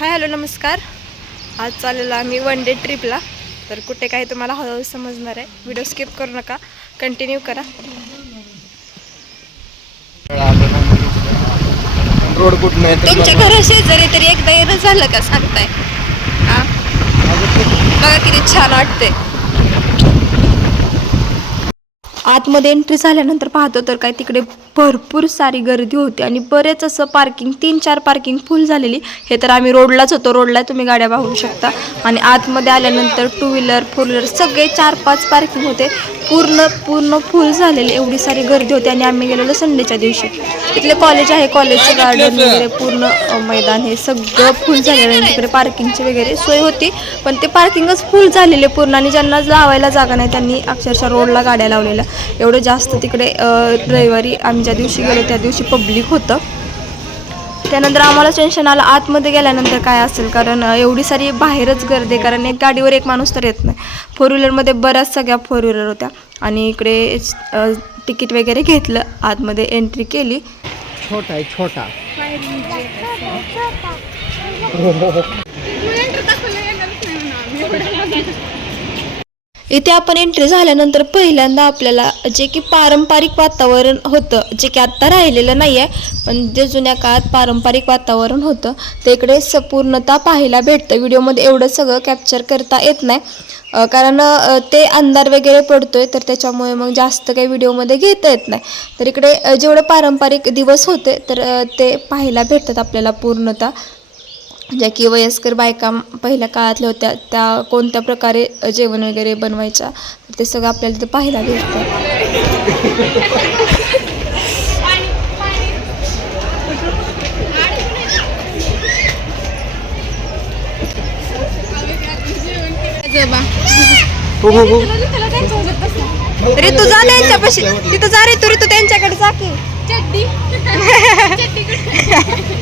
Hi hello नमस्कार. आज चाललेलो आम्ही वन डे ट्रिपला तर कुठे काय तुम्हाला हळूहळू समजणार आहे. व्हिडिओ स्किप करू नका. कंटिन्यू करा. रोड कुठं तुमच्या घरा शेजारी तरी एकदा येणं झालं का? सांगताय. हा? बघा किती छान वाटते आतमध्ये एंट्री झाल्यानंतर पाहतो तर काय तिकडे भरपूर सारी गर्दी होती आणि बरेच असं पार्किंग तीन चार पार्किंग फुल झालेली. हे तर आम्ही रोडलाच होतो. रोडला तुम्ही गाड्या पाहू शकता. आणि आतमध्ये आल्यानंतर टू व्हीलर फोर व्हीलर सगळे चार पाच पार्किंग होते. पूर्ण पूर्ण फुल झालेली. एवढी सारी गर्दी होती आणि आम्ही गेलेलो संडेच्या दिवशी. तिथले कॉलेज आहे. कॉलेजचं गार्डन वगैरे पूर्ण मैदान हे सगळं फुल झालेलं आहे. तिकडे पार्किंगची वगैरे सोय होती. पण ते पार्किंगच फुल झालेले पूर्ण आणि ज्यांना लावायला जागा नाही त्यांनी अक्षरशः रोडला गाड्या लावलेल्या. एवढं जास्त तिकडे रविवारी आम्ही ज्या दिवशी गेलो त्या दिवशी पब्लिक होतं. त्यानंतर आम्हाला टेन्शन आलं आतमध्ये गेल्यानंतर काय असेल? कारण एवढी सारी बाहेरच गर्दी कारण एक गाडीवर एक माणूस तर येत नाही. फोर व्हीलरमध्ये बऱ्याच सगळ्या फोर व्हीलर होत्या. आणि इकडे तिकीट वगैरे घेतलं. आतमध्ये एंट्री केली. छोटा आहे छोटा. इथे आपण एंट्री झाल्यानंतर पहिल्यांदा आपल्याला जे की पारंपरिक वातावरण होतं जे की आत्ता राहिलेलं नाही आहे पण जे जुन्या काळात पारंपरिक वातावरण होतं ते इकडे स पाहायला भेटतं. व्हिडिओमध्ये एवढं सगळं कॅप्चर करता येत नाही. कारण ते अंधार वगैरे पडतोय तर त्याच्यामुळे मग जास्त काही व्हिडिओमध्ये घेता येत नाही. तर इकडे जेवढं जेवढे पारंपरिक दिवस होते तर ते पाहायला भेटतात आपल्याला पूर्णता. ज्या की वयस्कर बायका पहिल्या काळातल्या होत्या त्या कोणत्या प्रकारे जेवण वगैरे बनवायच्या ते सगळं आपल्याला तिथे पाहायला भेटतं. हो हो हो. ऋतू जा त्यांच्यापाशी. तिथं जा ऋतू ऋतू त्यांच्याकडे जा की.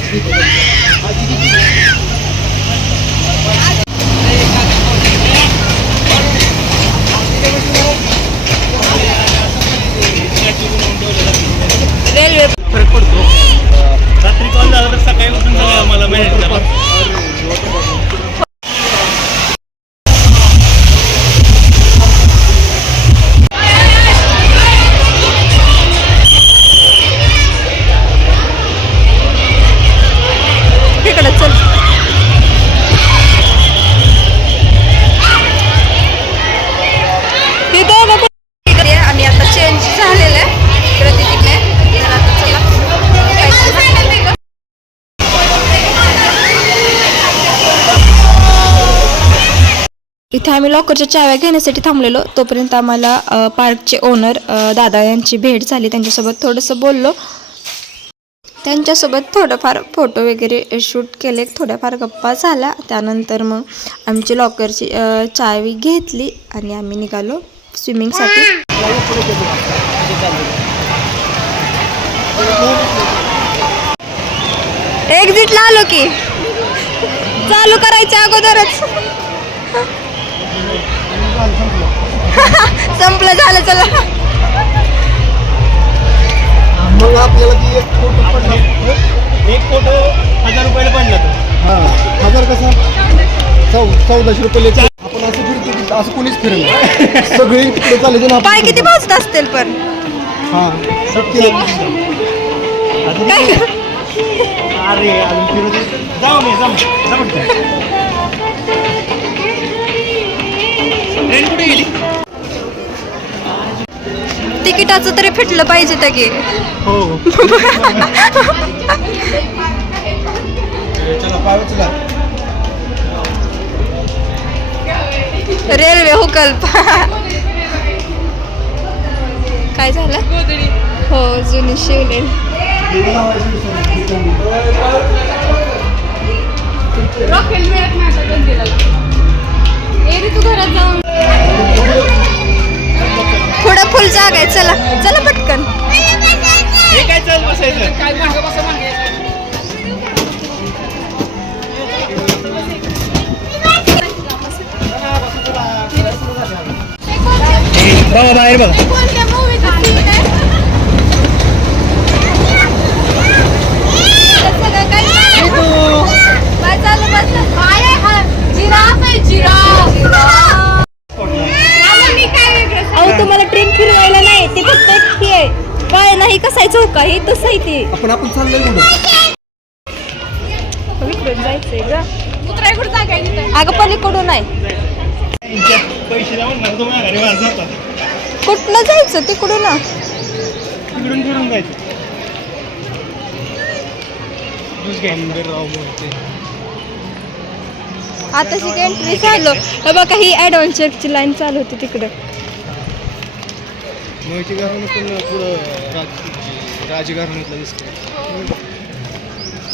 रेल्वे इथे आम्ही लॉकरच्या चाव्या घेण्यासाठी थांबलेलो. तोपर्यंत आम्हाला पार्कचे ओनर दादा यांची भेट झाली. त्यांच्यासोबत थोडंसं बोललो. त्यांच्यासोबत थोडंफार फोटो वगैरे शूट केले. थोड्याफार गप्पा झाल्या. त्यानंतर मग आमची लॉकरची चावी घेतली आणि आम्ही निघालो स्विमिंगसाठी एक्झिटला आलो की. चालू करायच्या अगोदरच. संपलं झालं चला. मग आपल्याला ती एक फोटो पडला. एक फोटो हजार रुपयाला पडला तो. हा हजार कसा? चौ चौदाशे रुपये लेखा. आपण असं फिरतो की असं कोणीच फिरेल नाही. सगळी तिकडे चालले जाऊन पाय किती भाजत असतील पण? हा काय अरे अजून फिरू दे. जाऊ मी जाऊ ट्रेन कुठे गेली. तिकिटाचं तरी फिटलं पाहिजे त्या की हो. चला पाय उचला रेल्वे हुकल्प काय झालं? हो जुनी शिवलेली. थोडं फुल जाग आहे चला चला पटकन. बघा बाहेर बघा. जिराफ आहे जिराफ. कोणत्या मूवीचा सीन आहे सगळं काय नाही ती. आपण आपण चाललंय कुठं? जायचंय ग. अगं पलीकडून आहे. पैसे द्या म्हणणार तुम्ही घरी वाज जातात कुठनं जायचं? तिकडून? ना तिकडून फिरून जायचं. ज्यूस घ्यायला आता शिक एंट्री झालो. हे बघा ही ॲडव्हेंचरची लाईन चालू होती तिकडं. मोहिती घराणं पण पुढं राज राजघराण्यातलं दिसतं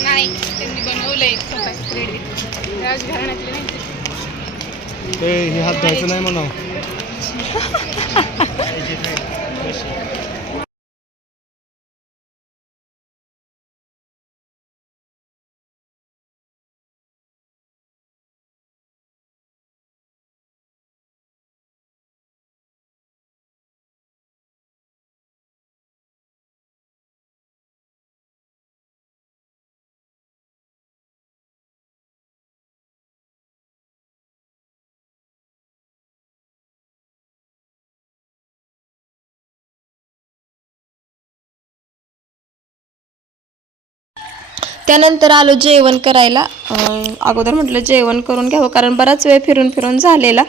नाही त्यांनी बनवलंय स्वतः राजघराण्यातले नाही. ते हे हात धुवायचं नाही म्हणा त्यानंतर आलो जेवण करायला. अगोदर म्हटलं जेवण करून घ्यावं कारण बराच वेळ फिरून फिरून झालेला.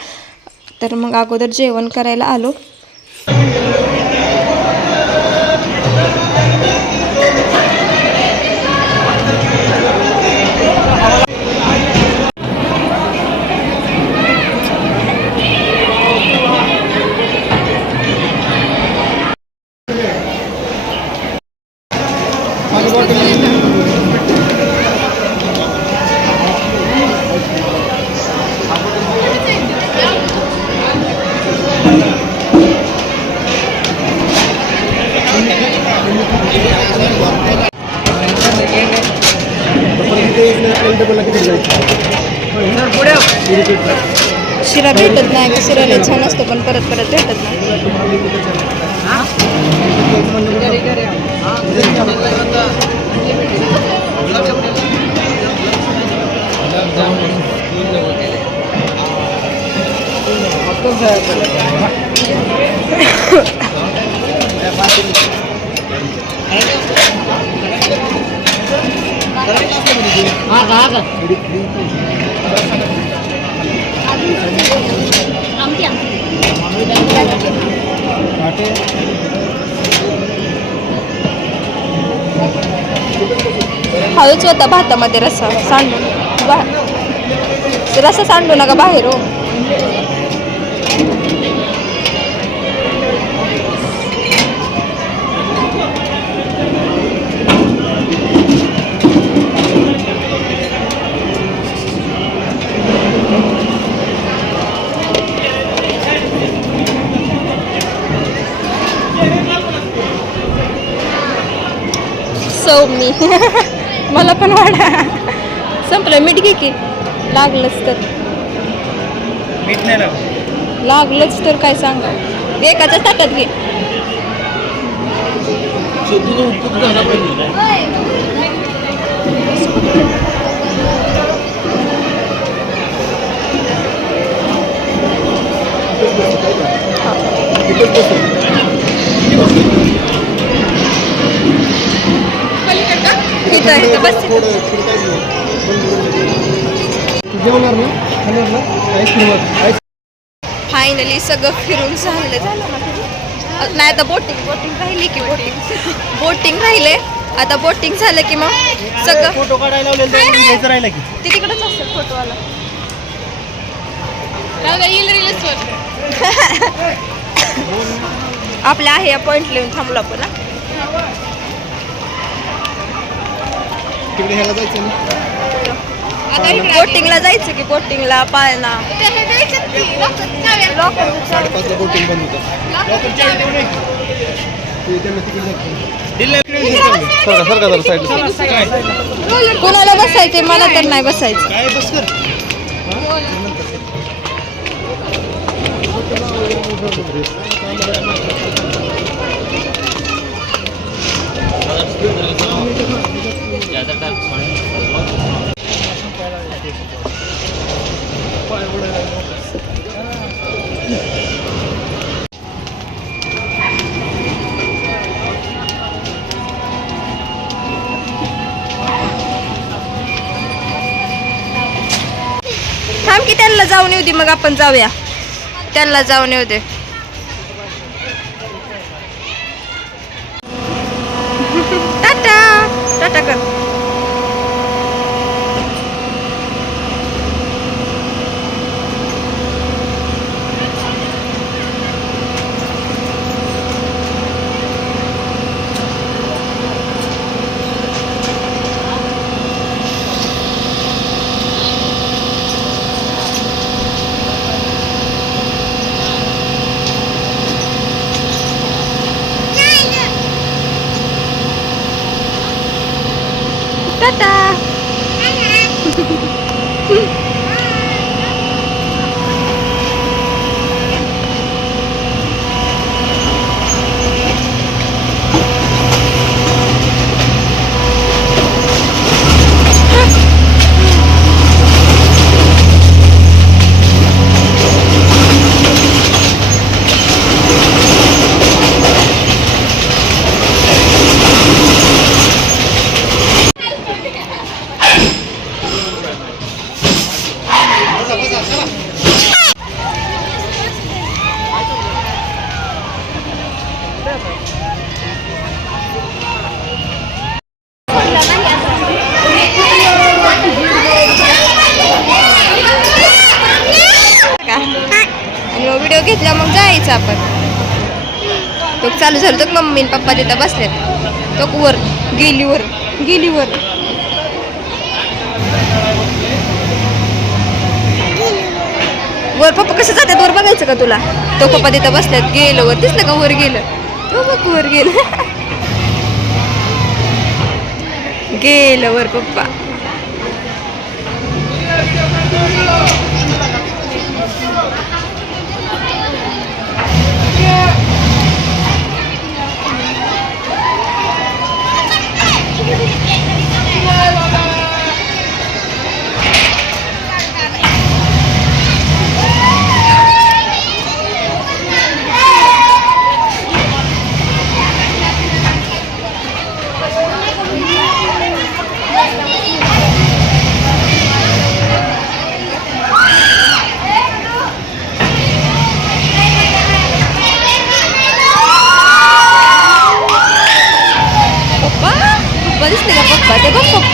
तर मग अगोदर जेवण करायला आलो. शिरा भेटत नाही का शिराला छान असतो पण परत परत भेटत नाही. हळूच होता भातामध्ये रस्सा सांडून. बा रस्सा सांडू नका बाहेर हो. सौ मी. मला पण वाढा. संपलं मीठ घे की. लागलंच तर. मीठ नाही लागलंच तर काय सांगा. एकाच्या ताटात घे. इथं इथं बस. जेवणार ना खाणार ना आईस्क्रीम आईस फायनली सगळं फिरून झालं. ना? नाही आता बोटिंग बोटिंग राहिली की बोटिंग बोटिंग राहिले. आता बोटिंग झालं की मग सगळं फोटो काढायला लावलेलं ते घ्यायचं राहिलं की. ते तिकडंच असेल फोटोवाला दादा येईल रीलच वर. आपल्या आहे या पॉईंट लिहून थांबलो आपण हा. तिकडे ह्याला जायचं ना? बोटिंगला जायचं की बोटिंगला पाहायला साडेपाचला बोटिंग बंद होतं. कोणाला त्यांना बसायचंय? मला तर नाही बसायचं. मग आपण जाऊया. त्यांना जाऊन येऊ दे. टाटा. टाटा कर टाटा का आणि मग व्हिडिओ घेतला मग जायचं आपण. तो चालू झालं तर मम्मी पप्पा तिथं बसलेत. तो वर गेली वर गेली वर वर पप्पा कसं जातात? वर बघायचं का तुला? तो पप्पा तिथं बसल्यात गेलं वर दिसलं का वर गेलं? तो बघ वर गेलं. गेलं वर पप्पा.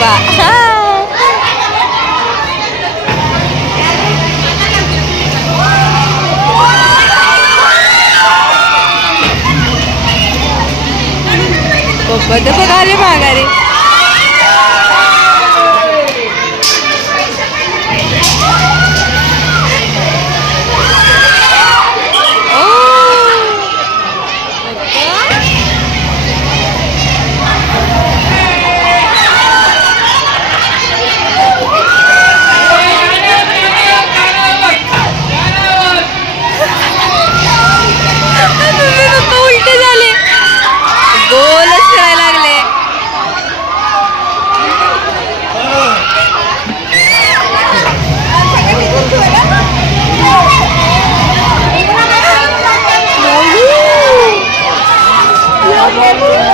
ते बघ पप्पा हा. पप्पा गोलच फिरायला लागले मम्मीचे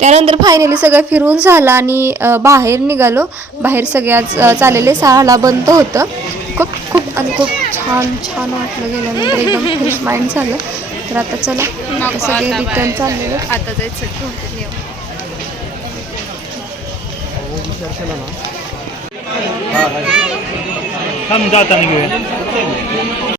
त्यानंतर फायनली सगळं फिरून झालं आणि बाहेर निघालो. बाहेर सगळ्याच अ, चाललेले सहाला बंद होतं. खूप खूप आणि खूप छान छान वाटलं गेल्यानंतर. एकदम फ्रेश माइंड झालं. तर आता चला आता सगळे रिटर्न चाललेले. आता जायचं